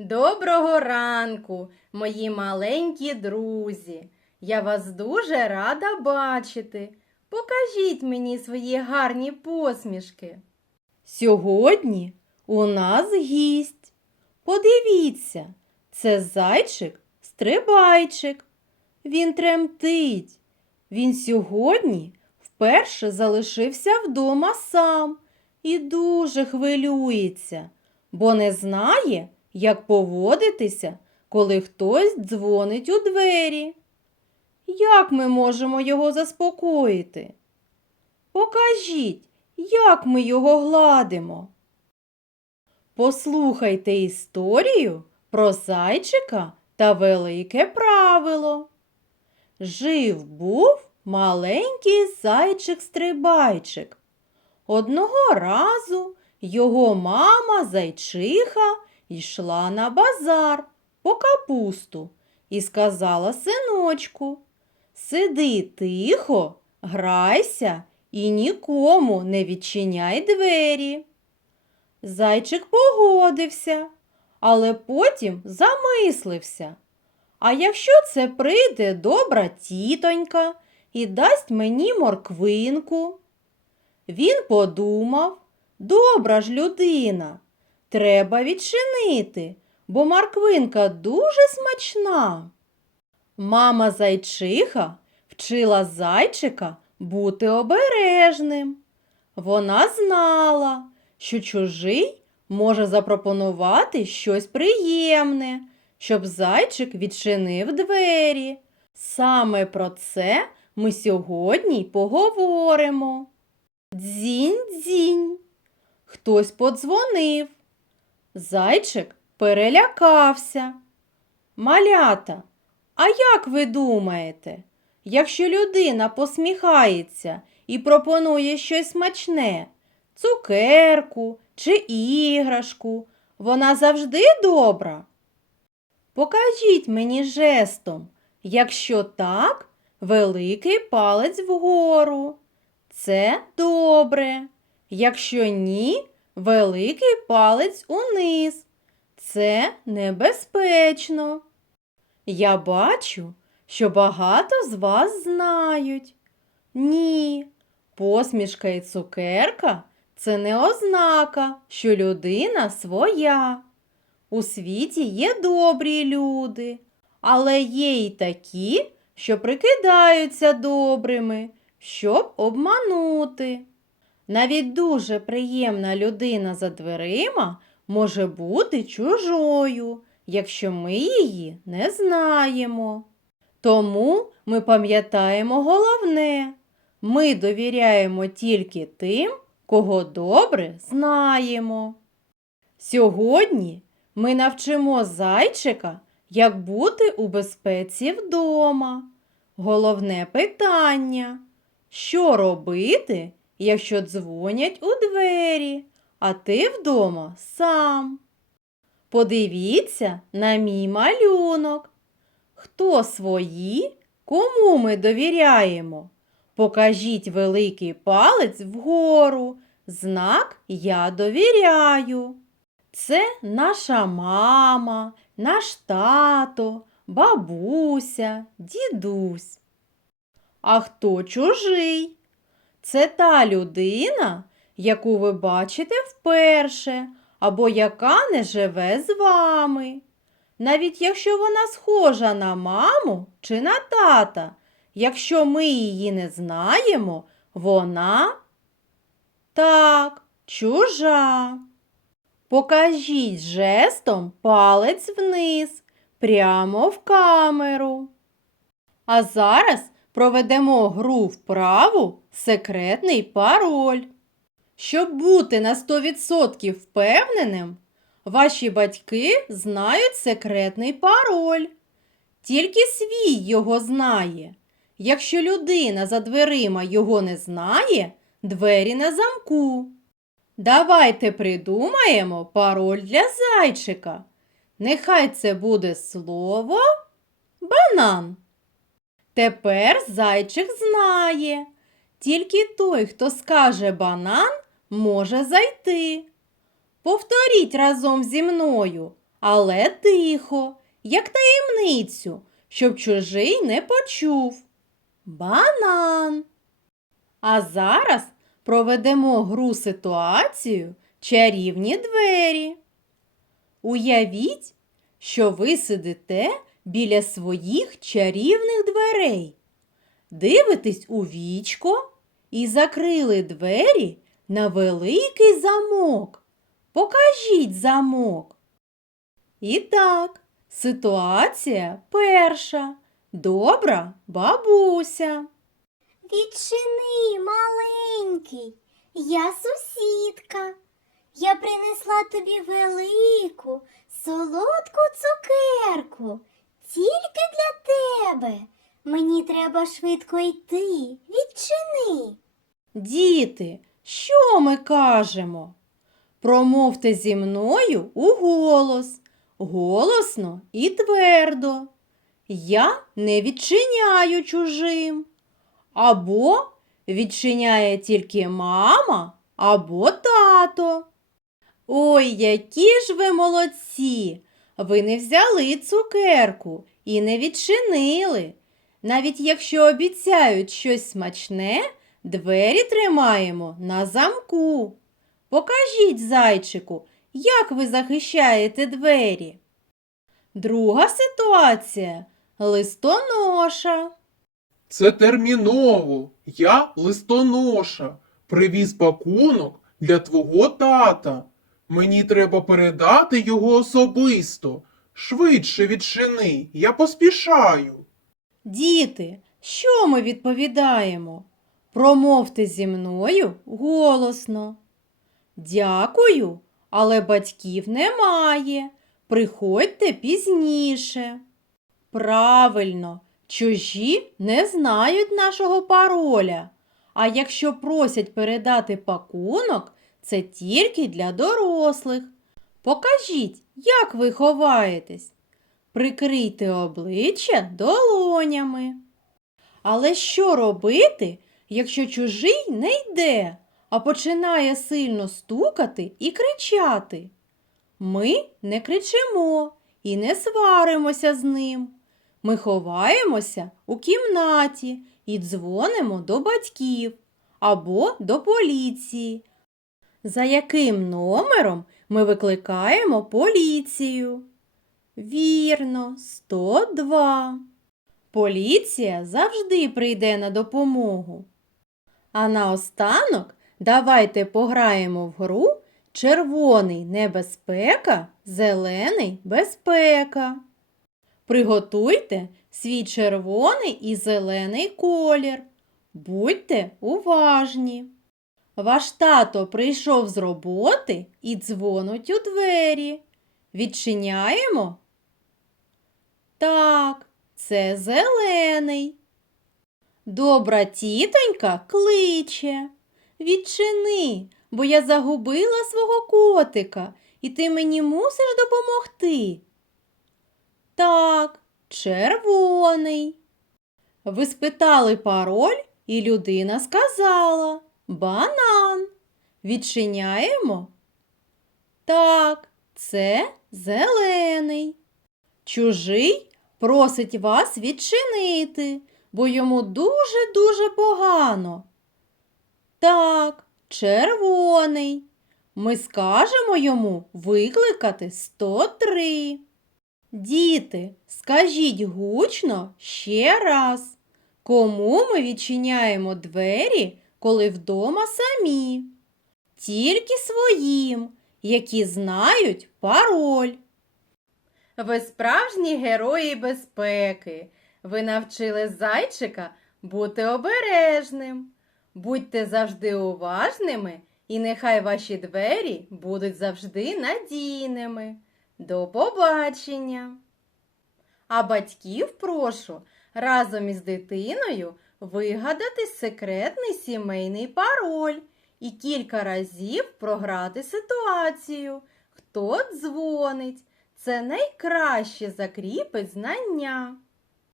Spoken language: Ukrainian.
Доброго ранку, мої маленькі друзі. Я вас дуже рада бачити. Покажіть мені свої гарні посмішки. Сьогодні у нас гість. Подивіться, це зайчик стрибайчик. Він тремтить. Він сьогодні вперше залишився вдома сам і дуже хвилюється, бо не знає, як поводитися, коли хтось дзвонить у двері. Як ми можемо його заспокоїти? Покажіть, як ми його гладимо. Послухайте історію про зайчика та велике правило. Жив був маленький зайчик-стрибайчик. Одного разу його мама зайчиха йшла на базар по капусту і сказала синочку, сиди тихо, грайся і нікому не відчиняй двері. Зайчик погодився, але потім замислився. А якщо це прийде добра тітонька і дасть мені морквинку? Він подумав, добра ж людина, треба відчинити, бо морквинка дуже смачна. Мама зайчиха вчила зайчика бути обережним. Вона знала, що чужий може запропонувати щось приємне, щоб зайчик відчинив двері. Саме про це ми сьогодні й поговоримо. Дзінь-дзінь. Хтось подзвонив. Зайчик перелякався. Малята, а як ви думаєте, якщо людина посміхається і пропонує щось смачне, цукерку чи іграшку, вона завжди добра? Покажіть мені жестом, якщо так, великий палець вгору. Це добре. Якщо ні, великий палець униз. Це небезпечно. Я бачу, що багато з вас знають. Ні, посмішка і цукерка це не ознака, що людина своя. У світі є добрі люди, але є й такі, що прикидаються добрими, щоб обманути. Навіть дуже приємна людина за дверима може бути чужою, якщо ми її не знаємо. Тому ми пам'ятаємо головне ми довіряємо тільки тим, кого добре знаємо. Сьогодні ми навчимо зайчика, як бути у безпеці вдома. Головне питання що робити, якщо дзвонять у двері, а ти вдома сам? Подивіться на мій малюнок. Хто свої, кому ми довіряємо? Покажіть великий палець вгору. Знак Я довіряю. Це наша мама, наш тато, бабуся, дідусь. А хто чужий? Це та людина, яку ви бачите вперше, або яка не живе з вами. Навіть якщо вона схожа на маму чи на тата, якщо ми її не знаємо, вона так, чужа. Покажіть жестом палець вниз, прямо в камеру. А зараз проведемо гру вправу секретний пароль. Щоб бути на 100% впевненим, ваші батьки знають секретний пароль. Тільки свій його знає. Якщо людина за дверима його не знає, двері на замку. Давайте придумаємо пароль для зайчика. Нехай це буде слово банан. Тепер зайчик знає. Тільки той, хто скаже банан, може зайти. Повторіть разом зі мною. але тихо, як таємницю, щоб чужий не почув. Банан. А зараз проведемо гру ситуацію чарівні двері. Уявіть, що ви сидите біля своїх чарівних дверей, дивитесь у вічко і закрили двері на великий замок. Покажіть замок. І так, ситуація перша. Добра бабуся. Відчини, маленький, я сусідка. Я принесла тобі велику, солодку цукерку. Тільки для тебе. Мені треба швидко йти. Відчини. Діти, що ми кажемо? Промовте зі мною у голос, голосно і твердо. Я не відчиняю чужим. Або відчиняє тільки мама або тато. Ой, які ж ви молодці! Ви не взяли цукерку і не відчинили. Навіть якщо обіцяють щось смачне, двері тримаємо на замку. Покажіть, зайчику, як ви захищаєте двері. Друга ситуація листоноша. Це терміново. Я листоноша. Привіз пакунок для твого тата. Мені треба передати його особисто. Швидше відчини, я поспішаю. Діти, що ми відповідаємо? Промовте зі мною голосно. Дякую, але батьків немає. Приходьте пізніше. Правильно, чужі не знають нашого пароля. А якщо просять передати пакунок, це тільки для дорослих. Покажіть, як ви ховаєтесь. Прикрийте обличчя долонями. Але що робити, якщо чужий не йде, а починає сильно стукати і кричати? Ми не кричимо і не сваримося з ним. Ми ховаємося у кімнаті і дзвонимо до батьків або до поліції. За яким номером ми викликаємо поліцію? Вірно, 102. Поліція завжди прийде на допомогу. А наостанок давайте пограємо в гру червоний небезпека, зелений безпека. Приготуйте свій червоний і зелений колір. Будьте уважні. Ваш тато прийшов з роботи і дзвонить у двері. Відчиняємо? Так, це зелений. Добра тітонька кличе. Відчини, бо я загубила свого котика, і ти мені мусиш допомогти. Так, червоний. Ви спитали пароль, і людина сказала банан. Відчиняємо? Так, це зелений. Чужий просить вас відчинити, бо йому дуже-дуже погано. Так, червоний. Ми скажемо йому викликати 103. Діти, скажіть гучно ще раз, кому ми відчиняємо двері, коли вдома самі? Тільки своїм, які знають пароль. Ви справжні герої безпеки. Ви навчили зайчика бути обережним. Будьте завжди уважними, і нехай ваші двері будуть завжди надійними. До побачення! А батьків прошу разом із дитиною вигадати секретний сімейний пароль і кілька разів програти ситуацію. Хто дзвонить? Це найкраще закріпить знання.